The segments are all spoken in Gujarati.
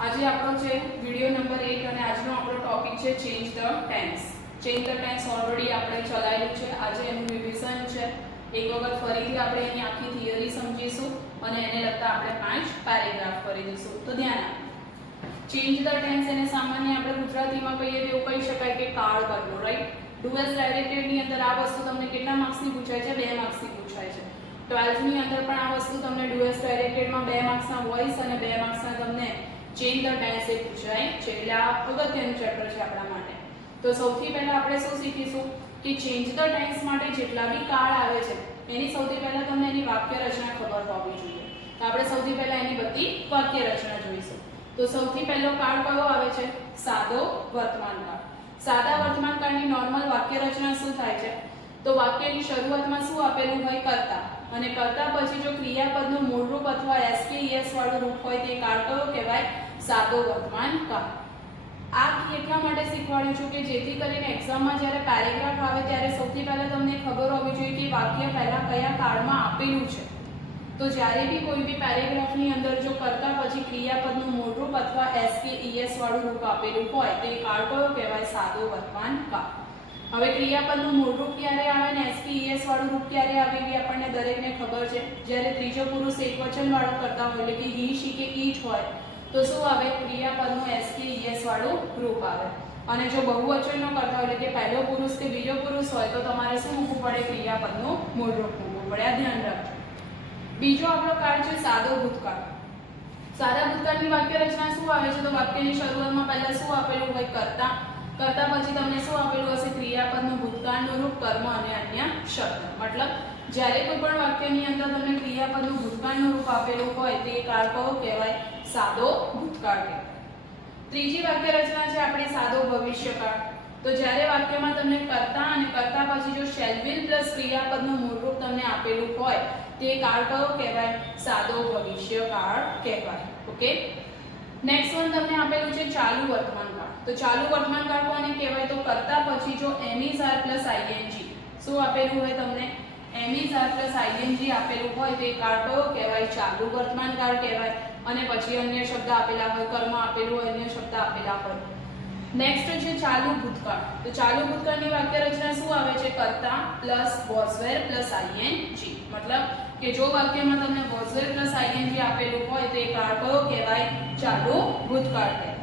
આજે આપણો છે વિડિયો નંબર 1 અને આજનો આપણો ટોપિક છે change the tense. Change the tense already આપણે ચલાવ્યું છે. આજે એનું રિવિઝન છે. એક વખત ફરીથી આપણે એની આખી થિયરી સમજીશું અને એને લગતા આપણે 5 પેરેગ્રાફ કરી દઈશું. તો ધ્યાન આપો. ચેન્જ ધ ટેન્સ એને સામાન્ય આપણે ગુજરાતીમાં કહીએ તો એવું કહી શકાય કે કાળ બદલો, રાઈટ? ડુ એઝ ડાયરેક્ટેડ ની અંદર આ વસ્તુ તમને કેટલા માર્ક્સની પૂછાય છે? 2 માર્ક્સની પૂછાય છે. 12th ની અંદર પણ આ વસ્તુ તમને ડુ એઝ ડાયરેક્ટેડમાં 2 માર્ક્સના વોઇસ અને 2 માર્ક્સના તમને ચેન્જ ધ ટેન્સ એ પૂછાય છે. એટલે આ અગત્યનું ચેપ્ટર છે આપણા માટે. તો સૌથી પહેલા આપણે શું શીખીશું કે ચેન્જ ધ ટેન્સ માટે જેટલા બી કાળ આવે છે એની સૌથી પહેલા તમને એની વાક્ય રચના ખબર હોવી જોઈએ. તો આપણે સૌથી પહેલા એની બધી વાક્ય રચના જોઈશું. તો સૌથી પહેલો કાળ કયો આવે છે? સાદો વર્તમાન કાળ. સાદા વર્તમાન કાળની નોર્મલ વાક્ય રચના શું થાય છે? તો વાક્યની શરૂઆતમાં શું આપેલું હોય? કર્તા. અને કર્તા પછી જો ક્રિયાપદનું મૂળ રૂપ અથવા એસ કે ઈએસ વાળું રૂપ હોય તે કાળ કયો કહેવાય? સાદો વર્તમાન કાળ. આ એટલા માટે શીખવાડું છું કે જેથી કરીને એક્ઝામમાં જ્યારે પેરેગ્રાફ આવે ત્યારે સૌથી પહેલા તમને ખબર હોવી જોઈએ કે વાક્ય પહેલા કયા કાળમાં આપેલું છે. તો જ્યારે બી કોઈ બી પેરેગ્રાફની અંદર જો કર્તા પછી ક્રિયાપદનું મૂળ રૂપ અથવા એસ કે ઈએસ વાળું રૂપ આપેલું હોય તો એ કાળ કયો કહેવાય? સાદો વર્તમાન કાળ. હવે ક્રિયાપદનું મૂળ રૂપ ક્યારે આવે ને એસ કે ઈએસ વાળું રૂપ ક્યારે આવે એ આપણને દરેકને ખબર છે. જ્યારે ત્રીજો પુરુષ એકવચન વાળો કરતા હોય એટલે કે હી શી કે ઈચ હોય તો શું આવે? ક્રિયાપદનું એસ કે ઈએસ વાળું રૂપ આવે. અને જો બહુવચનનો કરતા હોય એટલે કે પહેલો પુરુષ કે બીજો પુરુષ હોય તો તમારે શું મૂકવું પડે? ક્રિયાપદનું મૂળ રૂપ મૂકવું પડે. આ ધ્યાન રાખજો. બીજો આપણો કાળ છે સાદો ભૂતકાળ. સાદા ભૂતકાળની વાક્ય રચના શું આવે છે? તો વાક્યની શરૂઆતમાં પહેલા શું આપેલું હોય? કર્તા. કર્તા પછી તમને શું આપેલું હશે? ક્રિયાપદનું ભૂતકાળનું રૂપ, કર્મ અને અન્ય શબ્દ. મતલબ જ્યારે કોઈ પણ વાક્યની અંદર તમને ક્રિયાપદનું ભૂતકાળનું રૂપ આપેલું હોય તે કાળ કયો કહેવાય? સાદો ભૂતકાળ કહેવાય. ત્રીજી વાક્ય રચના છે આપણે સાદો ભવિષ્યકાળ. તો જ્યારે વાક્યમાં તમને કર્તા અને કર્તા પછી જો શેલ વિલ પ્લસ ક્રિયાપદનું મૂળ રૂપ તમને આપેલું હોય તે કાળ કયો કહેવાય? સાદો ભવિષ્યકાળ કહેવાય. ઓકે. નેક્સ્ટ વન તમને આપેલું છે ચાલુ વર્તમાન કાળ. તો ચાલુ વર્તમાન કાળ કોને કહેવાય? તો કર્તા પછી જો એમ ઇઝ આર પ્લસ આઈએનજી શું આપેલું હોય તમને? એમ ઇઝ આર પ્લસ આઈએનજી આપેલું હોય તો એ કાળ કયો કહેવાય? ચાલુ વર્તમાન કાળ કહેવાય. અને પછી અન્ય શબ્દ આપેલા હોય, કર્મ આપેલું હોય, અન્ય શબ્દ આપેલા હોય. નેક્સ્ટ છે ચાલુ ભૂતકાળ. તો ચાલુ ભૂતકાળની વાક્ય રચના શું આવે છે? કર્તા plus was wear plus ING. મતલબ કે જો વાક્યમાં તમને વોઝ વેર પ્લસ આઈએનજી આપેલું હોય તો એ કાળ કયો કહેવાય? ચાલુ ભૂતકાળ કહેવાય.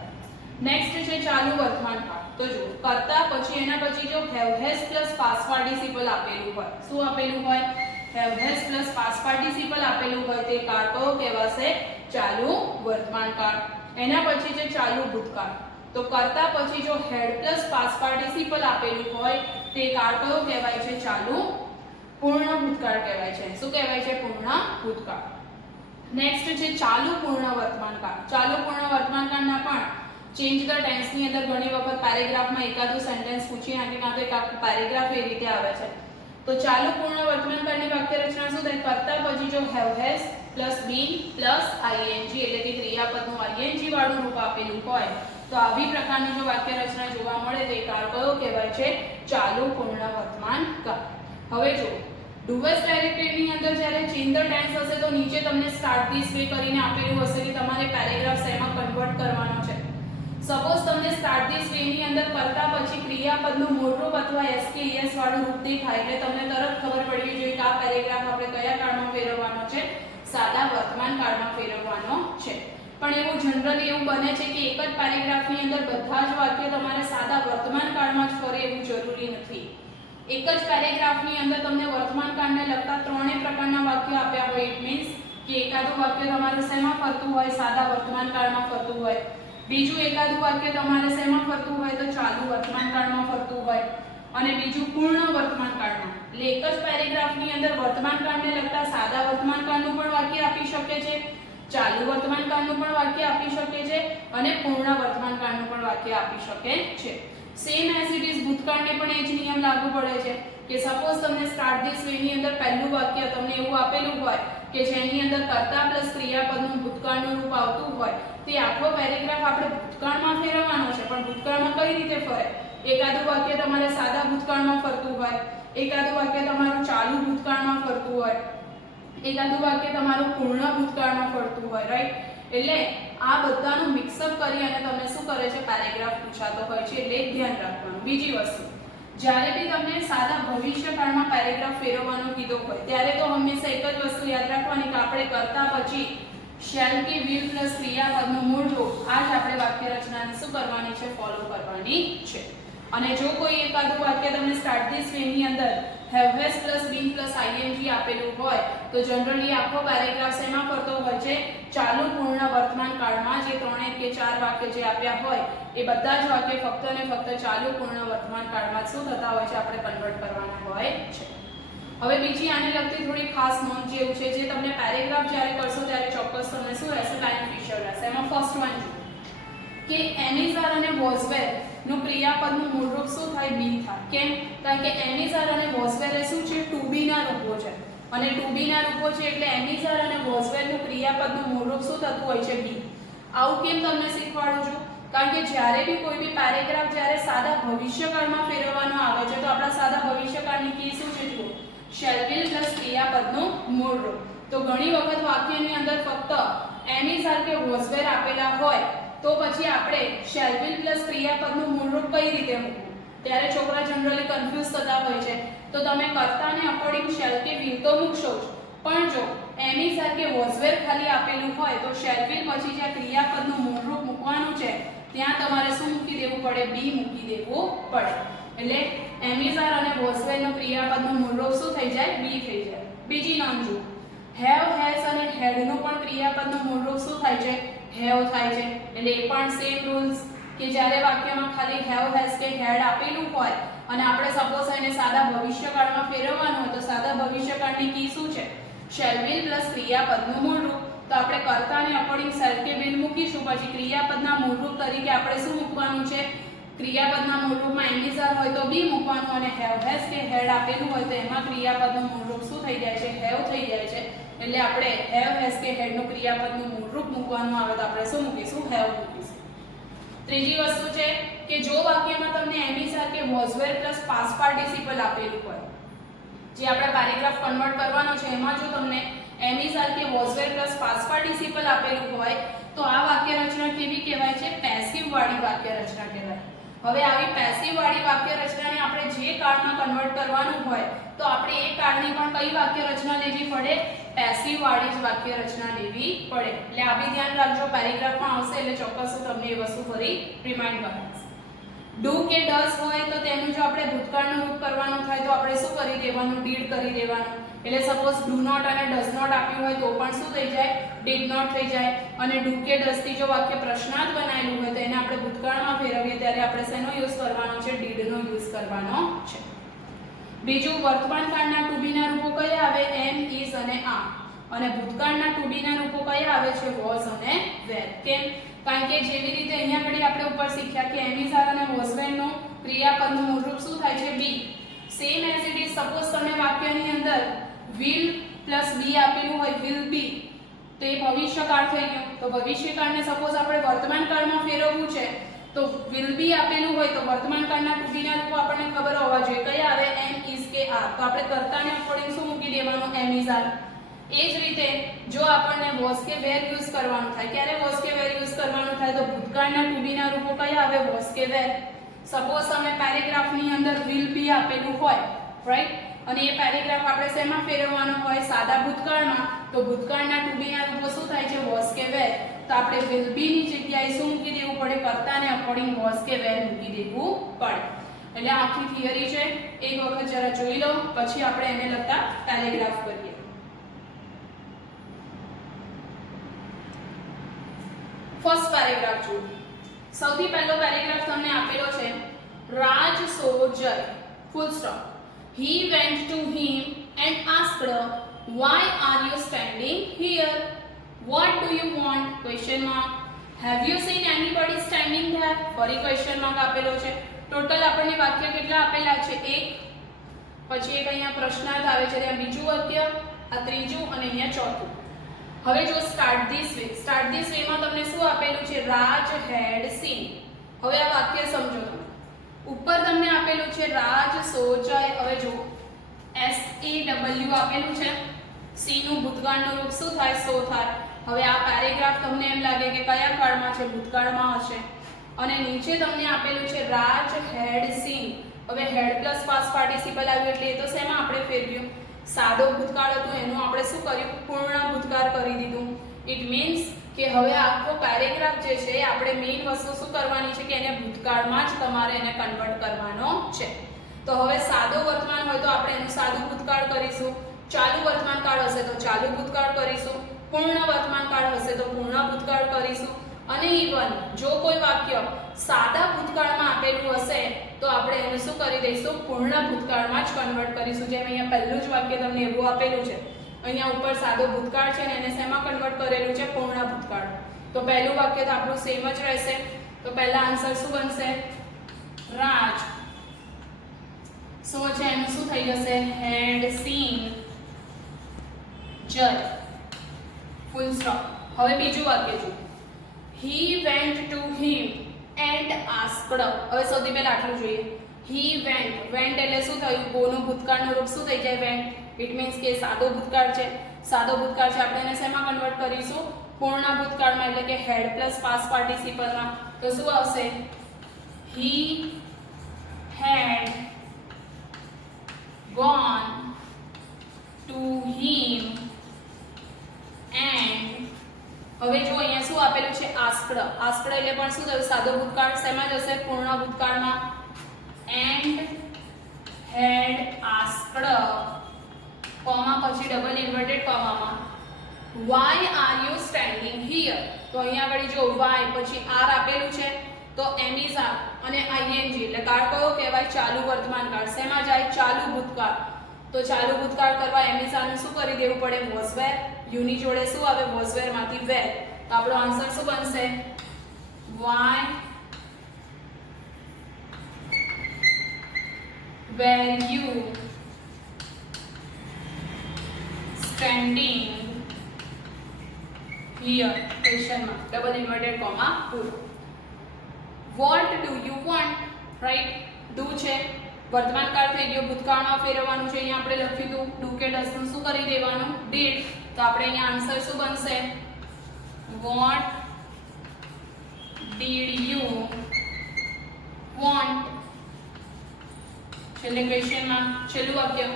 નેક્સ્ટ છે ચાલુ વર્તમાન કાળ. તો જો કર્તા પછી એના પછી જો have has plus past participle આપેલું હોય, શું આપેલું હોય? Have has plus past participle આપેલું હોય તે કાળ કયો કહેવાશે? ચાલુ વર્તમાન કાળ. એના પછી છે ચાલુ ભૂતકાળ. તો કર્તા પછી જો હેડ પ્લસ પાસ્ટ પાર્ટિસિપલ આપેલું હોય તે કાળ કયો કહેવાય છે? ચાલુ પૂર્ણ ભૂતકાળ કહેવાય છે. શું કહેવાય છે? પૂર્ણ ભૂતકાળ. નેક્સ્ટ છે ચાલુ પૂર્ણ વર્તમાન કાળ. ચાલુ પૂર્ણ વર્તમાન કાળના પણ ચેન્જ ધ ટેન્સ ની અંદર ઘણી વખત પેરેગ્રાફમાં એકાદું સેન્ટેન્સ પૂછી નાખે કાં તો એક આખું પેરેગ્રાફ એ રીતે આવે છે. તો ચાલુ પૂર્ણ વર્તમાન કાળની વાક્ય રચના શું થાય? કર્તા પછી જો have has plus bin plus ING એટલે કે ક્રિયાપદનું આઈએનજી વાળું રૂપ આપેલું હોય તો આવી પ્રકારની જો વાક્ય રચના જોવા મળે તો એ કાળ કયો કહેવાય છે? ચાલુ પૂર્ણ વર્તમાન કાળ. હવે જો ડુ એઝ ડાયરેક્ટેડ ની અંદર જ્યારે ચેન્જ ધ ટેન્સ હશે તો નીચે તમને સ્ટાર્ટ ધીસ વે કરીને આપેલું હશે કે તમારે પેરેગ્રાફ શેમાં કન્વર્ટ કરવાનો છે. સપોઝ તમને સ્ટાર્ટ ધીસ વે ની અંદર કરતા પછી ક્રિયાપદનું મૂળ રૂપ અથવા એસ કે ઈએસ વાળું રૂપ દેખાય એટલે તમને તરત ખબર પડવી જોઈએ કે આ પેરેગ્રાફ આપણે કયા કાળમાં ફેરવવાનો છે? સાદા વર્તમાન કાળમાં ફેરવવાનો છે. પણ એવું જનરલી એવું બને છે કે એક જ પેરેગ્રાફની અંદર બધા જ વાક્ય તમારે સાદા વર્તમાન કાળમાં જ ફરે એવું જરૂરી નથી. એક જ પેરેગ્રાફની અંદર તમને વર્તમાન કાળને લગતા 3 પ્રકારના વાક્ય આપ્યા હોય. ઇટ મીન્સ કે એકાદું વાક્ય તમારે શેમાં ફરતું હોય? સાદા વર્તમાન કાળમાં ફરતું હોય. બીજું એકાદું વાક્ય તમારે શેમાં ફરતું હોય? તો ચાલુ વર્તમાન કાળમાં ફરતું હોય. અને બીજું પૂર્ણ વર્તમાન કાળમાં. એટલે એક જ પેરેગ્રાફની અંદર વર્તમાન કાળને લગતા સાદા વર્તમાન કાળનું પણ વાક્ય આપી શકે છે, ચાલુ વર્તમાન કાળનું પણ વાક્ય આપી શકે છે અને પૂર્ણ વર્તમાન કાળનું પણ વાક્ય આપી શકે છે. સેમ એઝ ઇટ ઇઝ ભૂતકાળને પણ એ જ નિયમ લાગુ પડે છે કે સપોઝ તમને સ્ટાર્ટ ધીસ વે ની અંદર પહેલું વાક્ય તમને એવું આપેલું હોય કે જેની અંદર કર્તા પ્લસ ક્રિયાપદનું ભૂતકાળનું રૂપ આવતું હોય તે આખો પેરેગ્રાફ આપણે ભૂતકાળમાં ફેરવવાનો છે. પણ ભૂતકાળમાં કઈ રીતે ફરે? એકાદું વાક્ય તમારે સાદા ભૂતકાળમાં ફરતું હોય, એકાદું વાક્ય તમારું ચાલુ ભૂતકાળમાં ફરતું હોય, એકાદું વાક્ય તમારું પૂર્ણ ભૂતકાળમાં ફરતું હોય, રાઈટ? એટલે આ બધાનું મિક્સઅપ કરી અને તમને શું કરે છે, પેરેગ્રાફ પૂછાતો હોય છે, એટલે ધ્યાન રાખવાનું. બીજી વસ્તુ, જ્યારે બી તમને સાદા ભવિષ્યકાળમાં પેરેગ્રાફ ફેરવવાનો કીધો હોય ત્યારે તો હંમેશા એક જ વસ્તુ યાદ રાખવાની કે આપણે કરતા પછી શેલ કે વિલ પ્લસ ક્રિયાપદનું મૂળ રૂપ આ જ આપણે વાક્ય રચનાને શું કરવાની છે, ફોલો કરવાની છે. અને જો કોઈ એકાદું વાક્ય તમને સ્ટાર્ટ ધીસ વેની અંદર have has plus bin plus ING આપેલું હોય તો જનરલી આખો પેરેગ્રાફ શેમાં ફરતો હોય છે, ચાલુ પૂર્ણ વર્તમાન કાળમાં જે 3 કે 4 વાક્ય જે આપ્યા હોય એ બધા જ વાક્ય ફક્ત અને ફક્ત ચાલુ પૂર્ણ વર્તમાન કાળમાં શું થતા હોય છે, આપણે કન્વર્ટ કરવાના હોય છે. હવે બીજી આને લગતી થોડી ખાસ નોંધ જેવું છે, જે તમને પેરેગ્રાફ જ્યારે કરશો ત્યારે ચોક્કસ તમને શું રહેશે, લાઈન ફીચર રહેશે. એમાં ફર્સ્ટ વન જો કે એનિઝાર અને વોઝવેર નું ક્રિયાપદનું મૂળરૂપ શું થાય, બી થાય. કેમ? કારણ કે એનિઝાર અને વોઝવેર એ શું છે, ટુ બી ના રૂપો છે અને ટુ બી ના રૂપો છે એટલે એનિઝાર અને વોઝવેર નું ક્રિયાપદનું મૂળરૂપ શું થતું હોય છે, બી. આવું કેમ તમને શીખવાડું છું, કારણ કે જ્યારે બી કોઈ બી પેરેગ્રાફ જ્યારે સાદા ભવિષ્યકાળમાં ફેરવવાનો આવે છે તો આપણા સાદા ભવિષ્યકાળની કી શું છે, જુઓ, શેલ વિલ પ્લસ ક્રિયાપદનું મૂળરૂપ. તો ઘણી વખત વાક્યની અંદર ફક્ત એનિઝાર કે વોઝવેર આપેલા હોય તો પછી આપણે શેલ વિલ પ્લસ ક્રિયાપદનું મૂળરૂપ કઈ રીતે મૂકવું, ત્યારે છોકરા જનરલી કન્ફ્યુઝ થતા હોય છે. તો તમે કર્તાને અકોર્ડિંગ શેલ કે વિલ તો મૂકશો જ, પણ જો એનિઝાર કે વોઝવેર ખાલી આપેલું હોય તો શેલ વિલ પછી જે ક્રિયાપદનું મૂળરૂપ મૂકવાનું છે ત્યાં તમારે શું મૂકી દેવું પડે, બી મૂકી દેવું પડે. એટલે એનિઝાર અને વોઝવેરનું ક્રિયાપદનું મૂળરૂપ શું થઈ જાય, બી થઈ જાય. બીજી નોંધ જુઓ, હેવ હેઝ અને હેડનું પણ ક્રિયાપદનું મૂળરૂપ શું થાય છે, હેવ થાય છે. એટલે એ પણ સેમ રૂલ્સ કે જ્યારે વાક્યમાં ખાલી હેવ હેઝ કે હેડ આપેલું હોય અને આપણે સપોઝ એને સાદા ભવિષ્યકાળમાં ફેરવવાનું હોય તો સાદા ભવિષ્યકાળની કી શું છે, શેલ વિલ પ્લસ ક્રિયાપદનું મૂળરૂપ. તો આપણે કર્તાને અકોર્ડિંગ શેલ કે વિલ મૂકીશું, પછી ક્રિયાપદના મૂળરૂપ તરીકે આપણે શું મૂકવાનું છે, ક્રિયાપદના મૂળરૂપમાં એનિઝાર હોય તો બી મૂકવાનું અને હેવ હેઝ કે હેડ આપેલું હોય તો એમાં ક્રિયાપદનું મૂળરૂપ શું થઈ જાય છે, હેવ થઈ જાય છે. એટલે આપણે હેવ હેઝ કે હેડનું ક્રિયાપદનું મૂળરૂપ મૂકવાનું આવે તો આપણે શું મૂકીશું, હેવ મૂકીશું. ત્રીજી વસ્તુ છે કે જો વાક્યમાં તમને એનિઝાર કે વોઝવેર પ્લસ પાસ્ટ પાર્ટિસિપલ આપેલું હોય, જે આપણે પેરેગ્રાફ કન્વર્ટ કરવાનો છે એમાં જો તમને એનિઝાર કે વોઝવેર પ્લસ પાસ્ટ પાર્ટિસિપલ આપેલું હોય તો આ વાક્ય રચના કેવી કહેવાય છે, પેસિવ વાળી વાક્ય રચના કહેવાય. હવે આવી પેસિવ વાળી વાક્ય રચનાને આપણે જે કાળમાં કન્વર્ટ કરવાનું હોય તો આપણે એ કાળની પણ કઈ વાક્ય રચના લેવી પડે, પેસિવ વાળી જ વાક્ય રચના લેવી પડે. એટલે આ બી ધ્યાન રાખજો, પેરેગ્રાફમાં આવશે એટલે ચોક્કસ તમને એ વસ્તુ ફરી રિમાઇન્ડ કરાવશે. ડુ કે ડઝ હોય તો તેનું જો આપણે ભૂતકાળનું રૂપ કરવાનું થાય તો આપણે શું કરી દેવાનું, ડીડ કરી દેવાનું. એટલે સપોઝ ડુ નોટ અને ડઝ નોટ આપ્યું હોય તો પણ શું થઈ જાય, ડીડ નોટ થઈ જાય. અને ડુ કે ડઝ થી જો વાક્ય પ્રશ્નાર્થ બનાવેલું હોય તો એને આપણે ભૂતકાળમાં ફેરવીએ ત્યારે આપણે શેનો યુઝ કરવાનો છે, ડીડનો યુઝ કરવાનો છે. બીજું, વર્તમાન કાળના ટુ બી ના રૂપો કયા આવે, એમ, ઇઝ અને આ. અને ભૂતકાળના ટુ બી ના રૂપો કયા આવે છે, વોઝ અને વેર. કેમ? કારણ કે જેવી રીતે અહીંયા ઘડી આપણે ઉપર શીખ્યા કે એનિઝાર અને વોઝવેરનું ક્રિયાપદનું મૂળરૂપ શું થાય છે, B. Same as it is suppose તમે વાક્યની અંદર વિલ પ્લસ બી આપેલું હોય, વિલ બી, તો એ ભવિષ્યકાળ થઈ ગયો. તો ભવિષ્યકાળને સપોઝ આપણે વર્તમાન કાળમાં ફેરવવું છે તો વિલ બી આપેલું હોય તો વર્તમાન કાળના ટુ બી ના રૂપો આપણને ખબર હોવા જોઈએ કયા આવે, એમ, ઇઝ કે આ. તો આપણે કર્તાને અકોર્ડિંગ શું મૂકી દેવાનું, એનિઝાર. એ જ રીતે જો આપણને વોઝ કે વેર યુઝ કરવાનું થાય, ક્યારે વોઝ કે વેર યુઝ કરવાનું થાય તો ભૂતકાળના ટુ બી ના રૂપો કયા આવે, વોઝ કે વેર. સપોઝ તમે પેરેગ્રાફની અંદર વિલ બી આપેલું હોય, રાઈટ, અને એ પેરેગ્રાફ આપણે શેમાં ફેરવવાનો હોય, સાદા ભૂતકાળમાં, તો ભૂતકાળના ટુ બી ના રૂપો શું થાય છે, વોઝ કે વેર. તો આપણે વિલ બી ની જગ્યાએ શું મૂકી દેવું પડે, કર્તાને અકોર્ડિંગ વોઝ કે વેર મૂકી દેવું પડે. એટલે આખી થિયરી છે, એક વખત જરા જોઈ લો પછી આપણે એને લગતા પેરેગ્રાફ કરીએ. ફર્સ્ટ પેરેગ્રાફ જુઓ. સૌથી પહેલો પેરેગ્રાફ તમને આપેલો છે, રાજ સો જય, full stop. He went to him and asked, why are you standing here? What do you want? Question mark. Have you seen anybody standing there? ફરી question mark આપેલો છે. ટોટલ આપણને વાક્ય કેટલા આપેલા છે, એક, પછી એક અહીંયા પ્રશ્નાર્થ આવે છે, ત્યાં બીજું વાક્ય, આ ત્રીજું અને અહીંયા ચોથું. હવે જો start this way, start this way માં તમને શું આપેલું છે, રાજ હેડ સીન. હવે આ વાક્ય સમજો તમે. ઉપર તમને આપેલું છે રાજ સો જય. હવે જો SAW આપેલું છે, સી નું ભૂતકાળનું રૂપ શું થાય, સો થાય. હવે આ પેરેગ્રાફ તમને એમ લાગે કે કયા કાળમાં છે, ભૂતકાળમાં હશે. અને નીચે તમને આપેલું છે રાજ હેડ સીન. હવે હેડ પ્લસ પાસ્ટ પાર્ટિસિપલ આવ્યું એટલે એ તો શેમાં આપણે ફેરવ્યું? સાદો ભૂતકાળ હતું એનું આપણે શું કર્યું? પૂર્ણ ભૂતકાળ કરી દીધું. ઇટ મીન્સ કે હવે આખો પેરેગ્રાફ જે છે આપણે મેઇન વસ્તુ શું કરવાની છે કે એને ભૂતકાળમાં જ તમારે એને કન્વર્ટ કરવાનો છે. તો હવે સાદો વર્તમાન હોય તો આપણે એનું સાદું ભૂતકાળ કરીશું, ચાલુ વર્તમાન કાળ હશે તો ચાલુ ભૂતકાળ કરીશું, પૂર્ણ વર્તમાન કાળ હશે તો પૂર્ણ ભૂતકાળ કરીશું. અને ઇવન જો કોઈ વાક્ય સાદા ભૂતકાળમાં આપેલું હશે તો આપણે એને શું કરી દઈશું? પૂર્ણ ભૂતકાળમાં જ કન્વર્ટ કરીશું. જેમ અહીંયા પહેલું જ વાક્ય તમને એવું આપેલું છે, અહીંયા ઉપર સાદો ભૂતકાળ છે ને એને શેમાં કન્વર્ટ કરેલું છે? પૂર્ણ ભૂતકાળ. તો પહેલું વાક્ય તો આપણું સેમ જ રહેશે. તો પહેલા આન્સર શું બનશે? રાજ સો છે એનું શું થઈ જશે? હેડ સીન જય, ફૂલ સ્ટોપ. હવે બીજું વાક્ય જુઓ. He went to him and asked. હવે સૌથી પહેલા આટલું જોઈએ. He went એટલે શું થયું? ગોનું ભૂતકાળનું રૂપ શું થઈ જાય? went. ઇટ મીન્સ કે સાદો ભૂતકાળ છે. સાદો ભૂતકાળ છે આપણે એને શેમાં કન્વર્ટ કરીશું? પૂર્ણ ભૂતકાળમાં, એટલે કે હેડ પ્લસ પાસ્ટ પાર્ટિસિપલમાં. તો શું આવશે? He had gone to him and હવે જો અહીંયા શું આપેલું છે? આસ્કડ. આસ્કડ એટલે પણ શું થયું? સાદો ભૂતકાળ. શેમાં જશે? પૂર્ણ ભૂતકાળમાં. એન્ડ હેડ આસ્કડ કોમા પછી ડબલ ઇન્વર્ટેડ કોમામાં why are you standing here. તો અહીંયા આગળ જો વાય પછી આર આપેલું છે તો એમ ઇઝ આર અને આઈએનજી એટલે કાળ કયો કહેવાય? ચાલુ વર્તમાન કાળ. શેમાં જાય? ચાલુ ભૂતકાળ. તો ચાલુ ભૂતકાળ કરવા એમ ઇઝ આરનું શું કરી દેવું પડે? વોઝ વેર. યુની જોડે શું આવે? વોઝ વેર માંથી વેર. તો આપણો આન્સર શું બનશે? Why were you standing here question માં ડબલ ઇન્વર્ટેડ કોમા પૂરો. What do you want? Right. Do છે વર્તમાન કાળ થઈ ગયો, ભૂતકાળમાં ફેરવવાનું છે. અહીંયા આપણે લખ્યું હતું ડુ કે ડઝ નું શું કરી દેવાનું? ડીડ. તો આપણે અહીંયા આન્સર શું બનશે? What did you want. છેલ્લે ક્વેશ્ચનમાં છેલ્લું વાક્ય.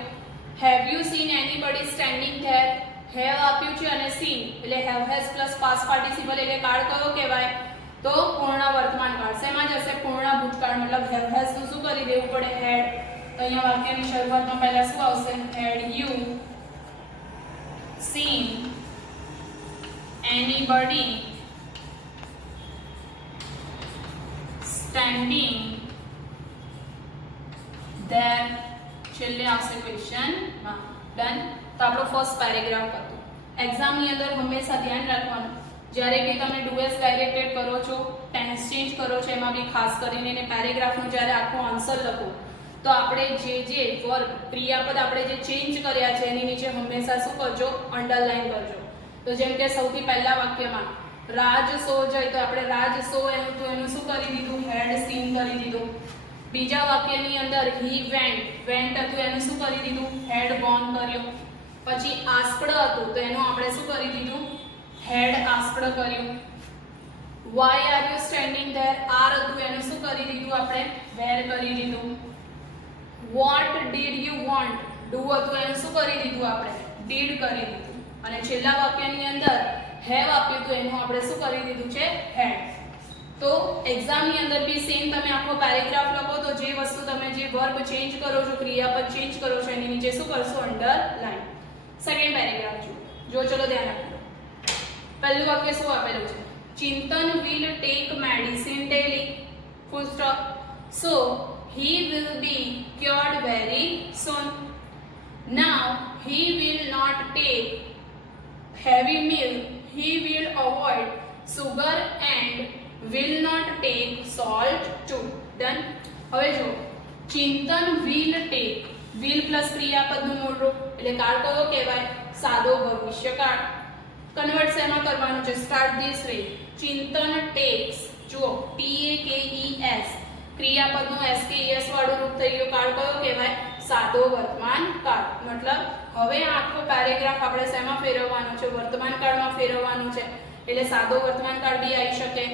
Have you seen anybody standing there? Have આપ્યું છે અને સીન એટલે have has plus past participle એટલે કાળ કયો કહેવાય? તો પૂર્ણ વર્તમાન કાળ. શેમાં જશે? પૂર્ણ ભૂતકાળ. મતલબ હેવ હેઝ નું શું કરી દેવું પડે? હેડ. તો અહીંયા વાક્યની શરૂઆતમાં પહેલા શું આવશે? હેડ you seen anybody standing there? છેલ્લે આવશે ક્વેશ્ચન માં. ડન. તો આપણો ફર્સ્ટ પેરેગ્રાફ હતો. એક્ઝામની અંદર હંમેશા ધ્યાન રાખવાનું જ્યારે બી તમે ડુએસ ડાયરેક્ટેડ કરો છો, ટેન્સ ચેન્જ કરો છો, એમાં બી ખાસ કરીને ને પેરેગ્રાફનો જ્યારે આખો આન્સર લખો તો આપણે જે વર્બ ક્રિયાપદ આપણે જે ચેન્જ કર્યા છે એની નીચે હંમેશા શું કરજો? અંડરલાઈન કરજો. તો જેમ કે સૌથી પહેલા વાક્યમાં રાજ સો જાય તો આપણે રાજ સો એનું તો એનું શું કરી દીધું? હેડ સીન કરી દીધું. બીજા વાક્યની અંદર હી વેન્ટ હતું એનું શું કરી દીધું? હેડ ગોન કર્યું. પછી આસ્કડ હતું તો એનું આપણે શું કરી દીધું? હેડ આસ્કડ કર્યું. Why are you standing there? Are હતું એનું શું કરી દીધું? આપણે વેર કરી દીધું. What did you want? Do હતું એનું શું કરી દીધું? આપણે ડીડ કરી દીધું. અને છેલ્લા વાક્યની અંદર હેવ આપ્યું તો એનું આપણે શું કરી દીધું છે? હેડ. તો એક્ઝામની અંદર બી સેમ તમે આખો પેરેગ્રાફ લખો તો જે વસ્તુ તમે જે વર્બ ચેન્જ કરો છો, ક્રિયાપદ ચેન્જ કરો છો એની નીચે શું કરશો? અંડરલાઈન. સેકન્ડ પેરેગ્રાફ જો ચલો ધ્યાન રાખજો. પહેલું વાક્ય શું આપેલું છે? ચિંતન will take medicine daily. Full stop. So he will be cured very soon. Now he will not take heavy meal. He will avoid sugar and will not take salt too. Done. હવે જો ચિંતન will take, will પ્લસ ક્રિયાપદનું મૂળ રૂપ એટલે કાળ કયો કહેવાય? સાદો ભવિષ્યકાળ. કન્વર્ટ શેમાં કરવાનું છે? Start this way. Chintan tax. જુઓ TAKES ક્રિયાપદનું SKES વાળું રૂપ થઈ ગયું. કાળ કયો કહેવાય? સાદો વર્તમાન કાળ. મતલબ હવે આ આખો પેરેગ્રાફ આપણે શેમાં ફેરવવાનો છે? વર્તમાન કાળમાં ફેરવવાનું છે. એટલે સાદો વર્તમાન કાળ બી આવી શકે,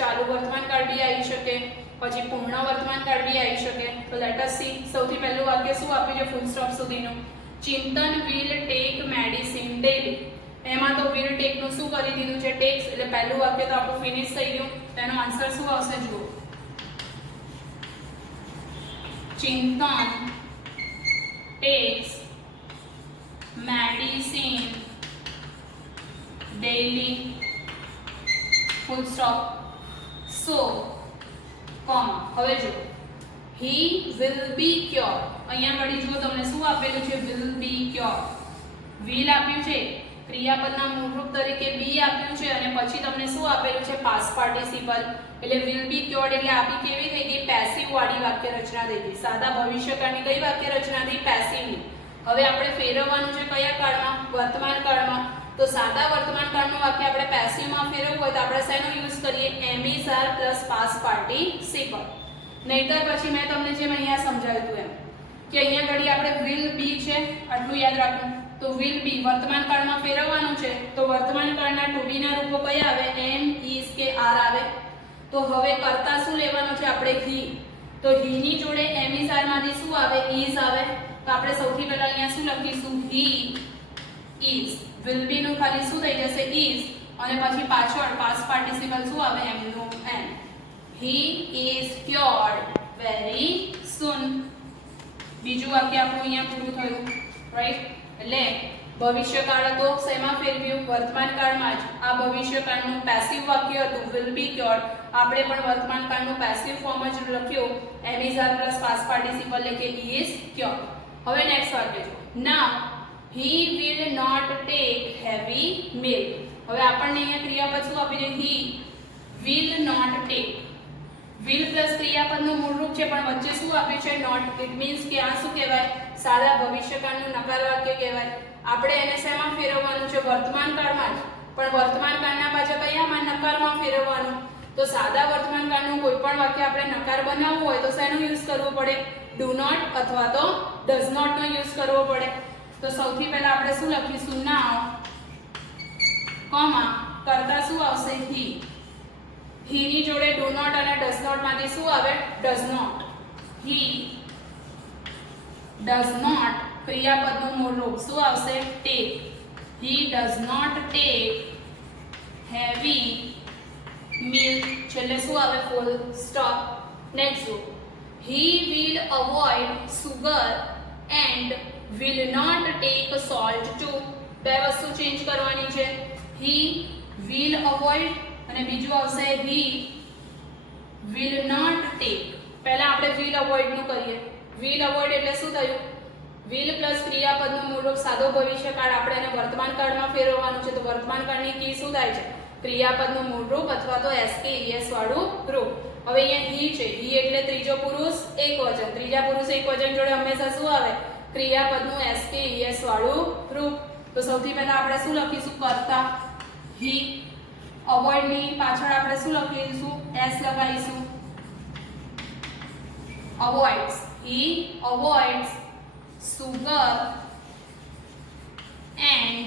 ચાલુ વર્તમાન કાળ બી આવી શકે, પછી પૂર્ણ વર્તમાન કાળ બી આવી શકે. તો લેટ અસ સી. સૌથી પહેલું વાક્ય શું આપ્યું છે ફૂલ સ્ટોપ સુધીનું? ચિંતન વિલ ટેક મેડિસિન ડેલી. એમાં તો વિલ ટેક નું શું કરી દીધું છે? ટેક્સ. એટલે પહેલું વાક્ય તો આપણું ફિનિશ થઈ ગયું. તેનો આન્સર શું આવશે જુઓ. ચિંતન takes medicine daily, full stop. So, comma. હવે જો he will be cured. અહીંયા આગળ જુઓ તમને શું આપેલું છે? will be cured. will આપ્યું છે, ક્રિયાપદના મૂળરૂપ તરીકે be આપ્યું છે, અને પછી તમને શું આપેલું છે? past participle. એટલે will be cured એટલે આપી કેવી થઈ ગઈ? પેસિવ વાળી વાક્ય રચના થઈ ગઈ. સાદા ભવિષ્યકાળની કઈ વાક્ય રચના થઈ? પેસિવની. હવે આપણે ફેરવવાનું છે કયા કાળમાં? વર્તમાન કાળમાં. તો સાદા વર્તમાન કાળનું વાક્ય આપણે પેસિવમાં ફેરવવું હોય તો આપણે શેનો યુઝ કરીએ? am is are plus past participle. નહીતર પછી મેં તમને જેમ અહીંયા સમજાવ્યું હતું એમ કે અહીંયા ઘડી આપણે will be છે આટલું યાદ રાખવું. તો will be વર્તમાન કાળમાં ફેરવવાનું છે તો વર્તમાન કાળના to be ના રૂપો કયા આવે? am, is કે are આવે. તો હવે કરતા શું લેવાનું છે આપણે? he. તો he ની જોડે am is are માંથી શું આવે? is આવે. તો આપણે સૌથી પહેલા અહીંયા શું લખીશું? he is. will be નું ખાલી શું થઈ જશે? is. અને પછી પાછળ past participle શું આવે? am નું am. he is cured very soon. બીજું વાક્ય આપણું અહીંયા પૂરું થયું, રાઈટ? એટલે ભવિષ્યકાળ હતો શેમાં ફેરવ્યું? વર્તમાન કાળમાં જ. આ ભવિષ્યકાળનું પેસિવ વાક્ય હતું will be cured. આપણે પણ વર્તમાન કાળનું પેસિવ ફોર્મ જ લખ્યું am is are plus past participle એટલે કે he is cured. હવે નેક્સ્ટ વાક્ય જો. now he will not take heavy meal. હવે આપણને અહીંયા ક્રિયાપદ શું આપી છે? he will not take. will plus ક્રિયાપદનું મૂળરૂપ છે પણ વચ્ચે શું આપ્યું છે? not. ઇટ મીન્સ કે આ શું કહેવાય? સાદા ભવિષ્યકાળનું નકાર વાક્ય કહેવાય. આપણે એને શેમાં ફેરવવાનું છે? વર્તમાન કાળમાં જ. પણ વર્તમાન કાળના પાછળ કયામાં? નકારમાં ફેરવવાનું. તો સાદા વર્તમાન કાળનું કોઈ પણ વાક્ય આપણે નકાર બનાવવું હોય તો શેનો યુઝ કરવો પડે? do not અથવા તો does not નો યુઝ કરવો પડે. તો સૌથી પહેલા આપણે શું લખીશું? now કોમા કરતા શું આવશે? he. he ની જોડે do not અને does not માંથી શું આવે? does not. he does not ક્રિયાપદનું મૂળરૂપ શું આવશે? take. he does not take heavy meal. છેલ્લે શું આવે? full stop. next જો he will avoid sugar and will not take salt too. બે વસ્તુ ચેન્જ કરવાની છે. he will avoid અને બીજું આવશે he will not take. પહેલા આપણે will avoid નું કરીએ. will avoid એટલે શું થયું? will પ્લસ ક્રિયાપદનું મૂળરૂપ સાદો ભવિષ્યકાળ આપણે એને વર્તમાન કાળમાં ફેરવવાનું છે. તો વર્તમાન કાળની કી શું થાય છે? ક્રિયાપદનું મૂળરૂપ અથવા તો sk es વાળું રૂપ. હવે અહીંયા he છે. he એટલે ત્રીજો પુરુષ એકવચન. ત્રીજા પુરુષ એકવચન જોડે હંમેશા શું આવે? ક્રિયાપદનું sk es વાળું રૂપ. તો સૌથી પહેલા આપણે શું લખીશું? કરતા he. અવોઇડ ની પાછળ આપણે શું લખીશું? s લગાવીશું. avoids. he avoids sugar and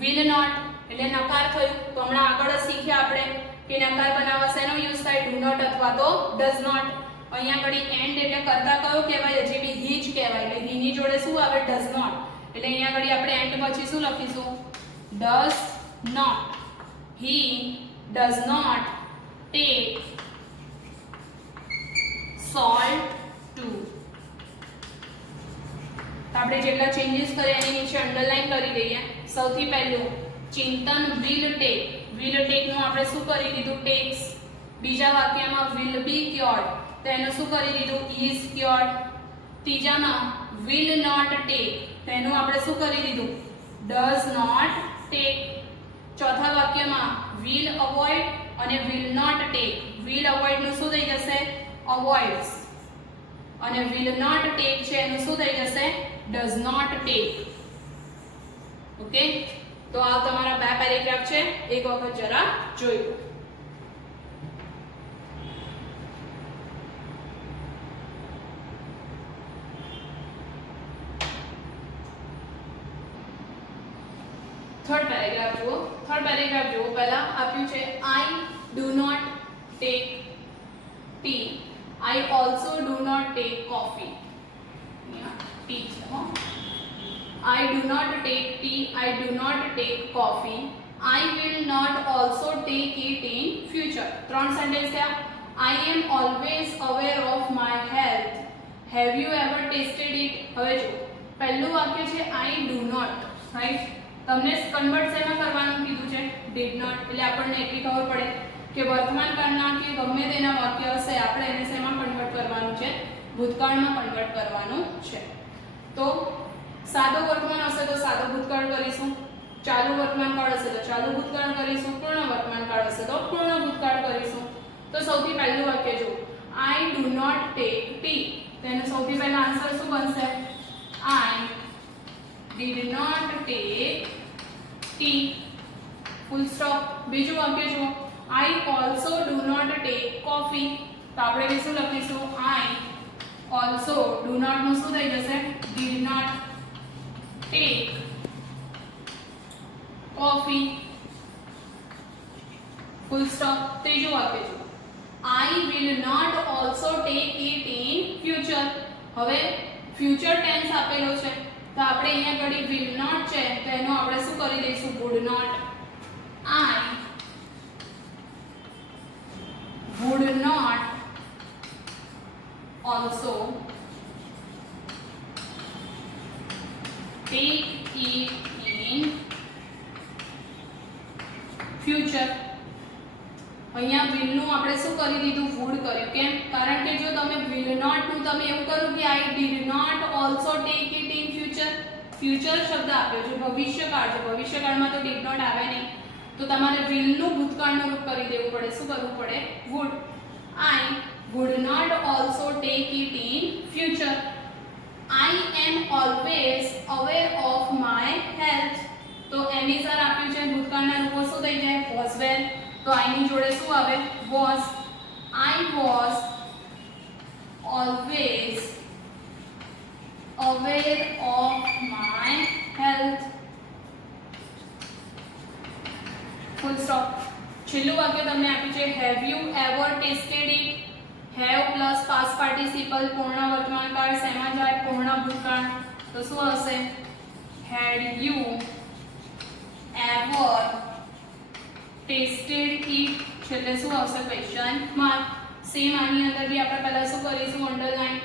will not એટલે નકાર થયું. તો હમણાં આગળ જ શીખ્યા આપણે કે નકાર બનાવવા શેનો યુઝ થાય? do not અથવા તો does not. અહીંયા આગળ end એટલે કરતા કયો કહેવાય? હજી બી he જ કહેવાય. એટલે he ની જોડે શું આવે? does not. એટલે અહીંયા આગળ આપણે end પછી શું લખીશું? does not. he does not take salt too. તો આપણે જેટલા ચેન્જીસ કર્યા એની નીચે અંડરલાઈન કરી દઈએ. સૌથી પહેલું ચિંતન will take. will take નું આપણે શું કરી દીધું? takes. બીજા વાક્યમાં will be cured તો એનું શું કરી દીધું? is cured. ત્રીજામાં will not take તો એનું આપણે શું કરી દીધું? does not take. ચોથા વાક્યમાં will avoid અને will not take. will avoid નું શું થઈ જશે? avoids. અને will not take છે એનું શું થઈ જશે? does not take. ઓકે, તો આ તમારા બે પેરેગ્રાફ છે. એક વખત જરા જોઈ લો. થર્ડ પેરેગ્રાફ જુઓ. થર્ડ પેરેગ્રાફ જુઓ. પહેલા આપ્યું છે I do not take tea, I also do not take coffee. Tea છે હો. I do not take tea, I do not take coffee, I will not also take it in future. ત્રણ સેન્ટેન્સ થયા. I am always aware of my health. Have you ever tasted it? હવે જો પહેલું વાક્ય છે I do not, રાઈટ. તમને કન્વર્ટ શેમાં કરવાનું કીધું છે? did not. એટલે આપણને એટલી ખબર પડે કે વર્તમાન કાળના કે ગમે તેના વાક્ય હશે આપણે એને શેમાં કન્વર્ટ કરવાનું છે? ભૂતકાળમાં કન્વર્ટ કરવાનું છે. તો સાદો વર્તમાન હશે તો સાદો ભૂતકાળ કરીશું, ચાલુ વર્તમાન કાળ હશે તો ચાલુ ભૂતકાળ કરીશું, પૂર્ણ વર્તમાન કાળ હશે તો પૂર્ણ ભૂતકાળ કરીશું. તો સૌથી પહેલું વાક્ય જો I do not take tea, તેનો સૌથી પહેલા આન્સર શું બનશે? I did not take tea, full stop. બીજું વાક્ય જો I also do not take coffee, તો આપણે શું લખીશું? I also do not નું શું થઈ જશે? did not take coffee, full stop. ત્રીજું વાક્ય જો I will not also take it in future. હવે future tense આપેલો છે તો આપણે અહીંયા ઘડી will not છે તો એનો આપણે શું કરી દઈશું? would not. I would not also take it in future. અહીંયા will નું આપણે શું કરી દીધું? would કર્યું. કેમ? કારણ કે જો તમે will not નું તમે એવું કરો કે I did not also take it in future, future શબ્દ આપ્યો છે, ભવિષ્યકાળ છે, ભવિષ્યકાળમાં તો did not આવે નહીં, તો તમારે will નું ભૂતકાળનું રૂપ કરી દેવું પડે. શું કરવું પડે? would. I would not also take it in future. I am always aware of my health. તો એની સર આપ્યું છે ભૂતકાળના રૂપો શું થઈ જાય? was were. તો I ની જોડે શું આવે? was. I was always aware of my health. Full stop. છેલ્લું વાક્ય તમને આપ્યું છે have you ever tasted it? have plus past participle પૂર્ણ વર્તમાન કાળ શેમાં જાય? પૂર્ણ ભૂતકાળ. તો શું હશે? had you ever tasted it? છેલ્લે શું આવશે? Question mark. સેમ આની અંદર બી આપણે પહેલા શું કરીશું? અંડરલાઈન.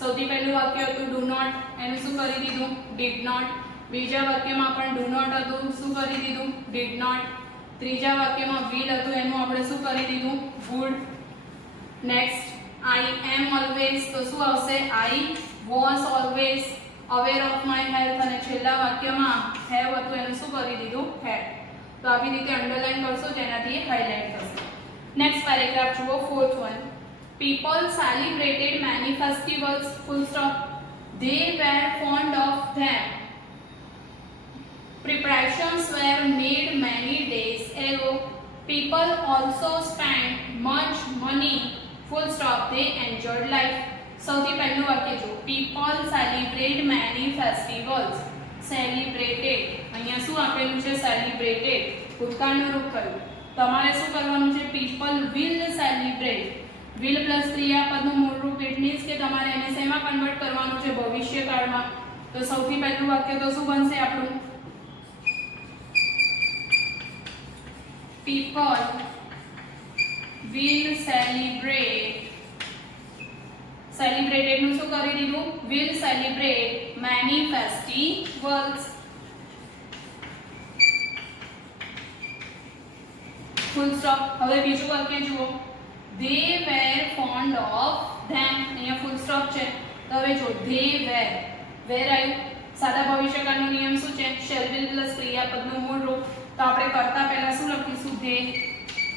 સૌથી પહેલું વાક્ય હતું do not, એનું શું કરી દીધું? did not. બીજા વાક્યમાં પણ do not હતું, શું કરી દીધું? did not. ત્રીજા વાક્યમાં will હતું, એનું આપણે શું કરી દીધું? would. Next I am always, તો શું આવશે? I was always aware of my health. અને છેલ્લા વાક્યમાં have હતું, એનું શું કરી દીધું? had. તો આવી રીતે અંડરલાઈન કરશો જેનાથી એ હાઇલાઇટ થશે. નેક્સ્ટ પેરેગ્રાફ જુઓ. Fourth one. People celebrated many festivals, full stop. They were fond of them. Preparations were made many days ago. People also spent much money, full stop. They enjoyed life. સૌથી પહેલું વાક્ય જો people celebrate many festivals. celebrated, અહીંયા શું આપેલું છે? celebrated. ભૂતકાળનું રૂપ કયું? તમારે શું કરવાનું છે? people will celebrate. will plus ક્રિયાપદનું મૂળ રૂપ ઇટ મીન્સ કે તમારે એને શેમાં કન્વર્ટ કરવાનું છે? ભવિષ્યકાળમાં. તો સૌથી પહેલું વાક્ય તો શું બનશે આપણું? people will celebrate. celebrated નું શું કરી દીધું? will celebrate many festivals. full stop. હવે બીજું વાક્ય જુઓ. they were fond of them. અહીંયા full stop છે. તો હવે જો they were, where આવ્યું? સાદા ભવિષ્યકાળનો નિયમ શું છે? shall will પ્લસ ક્રિયાપદનું મૂળ રૂપ. તો આપણે કરતા પહેલા શું લખીશું? they.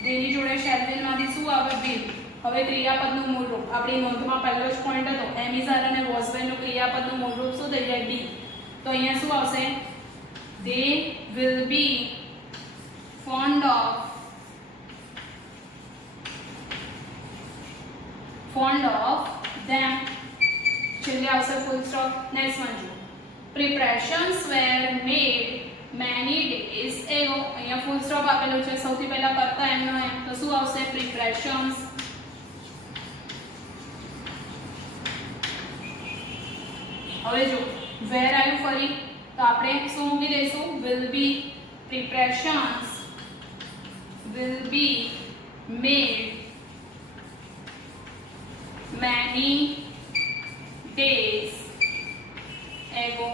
they ની જોડે shall will માંથી શું આવે? will. હવે ક્રિયાપદનું મૂળ રૂપ આપણી નોંધમાં પહેલો જ પોઈન્ટ હતો am is are અને was were નું ક્રિયાપદનું મૂળ રૂપ શું થઈ જાય? be. તો અહીંયા શું આવશે? they will be fond of them. છેલ્લે આવશે full stop. નેક્સ્ટ વન જો preparations were made many days ago, અહીંયા ફૂલ સ્ટોપ આપેલું છે, સૌથી પહેલા કરતા એમનો એમ, તો શું આવશે? પ્રિપરેશન્સ. હવે જો વેર આવ્યું ફરી, તો આપણે શું મૂકી દઈશું? will be. preparations will be made many days ago.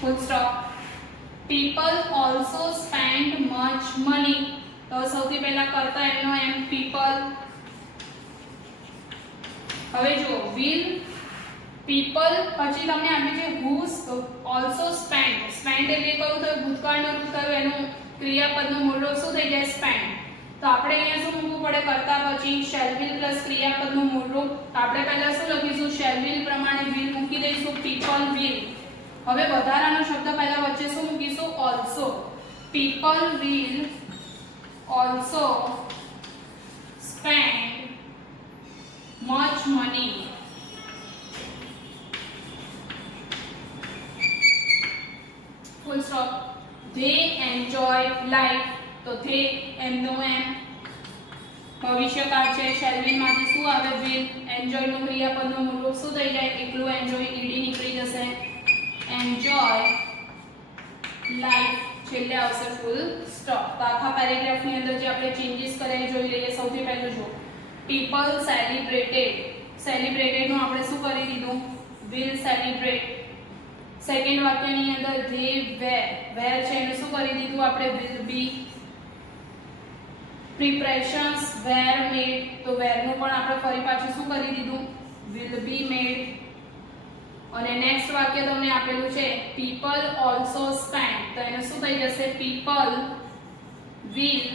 Full stop. People also spend much money. તો સૌથી પહેલા કરતા એમનો એમ people. હવે જો will people પછી તમને આપ્યું છે who also spend. spend એટલે કયું થયું? ભૂતકાળનું રૂપ થયું, એનું ક્રિયાપદનું મૂળ રૂપ શું થઈ જાય? spend. તો આપણે અહીંયા શું મૂકવું પડે? કરતા પછી shall will પ્લસ ક્રિયાપદનું મૂળ રૂપ. તો આપણે પહેલા શું લખીશું? shall will પ્રમાણે will મૂકી દઈશું, people will. હવે વધારાનો શબ્દ પહેલા વચ્ચે શું મૂકીશું? also. people will also spend much money. Full stop. They enjoy life. તો they એમનો એમ ભવિષ્યકાળ છે, shall will માંથી શું આવે? will. enjoy નું ક્રિયાપદનું મૂળ રૂપ શું થઈ જાય? એકલું enjoy, ed નીકળી જશે. enjoy life છેલ્લે આવશે ફૂલ સ્ટોપ. તો આખા પેરેગ્રાફની અંદર જે આપણે ચેન્જીસ કર્યા એ જોઈ લઈએ. સૌથી પહેલું જો people celebrated. celebrated નું આપણે શું કરી દીધું? will celebrate. સેકન્ડ વાક્યની અંદર they were છે એનું શું કરી દીધું આપણે? will be. preparations were made. તો were નું પણ આપણે ફરી પાછું શું કરી દીધું? will be made. અને નેક્સ્ટ વાક્ય તમને આપેલું છે people also spend. તો એનું શું થઈ જશે? people will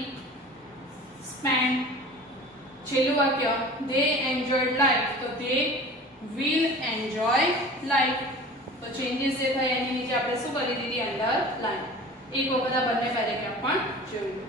spend. છેલ્લું વાક્ય they enjoyed life. તો they will enjoy life. તો ચેન્જીસ જે થાય એની નીચે આપણે શું કરી દીધી? અંડરલાઈન. એક વખત આ બંને પેરેગ્રાફ પણ જોયું.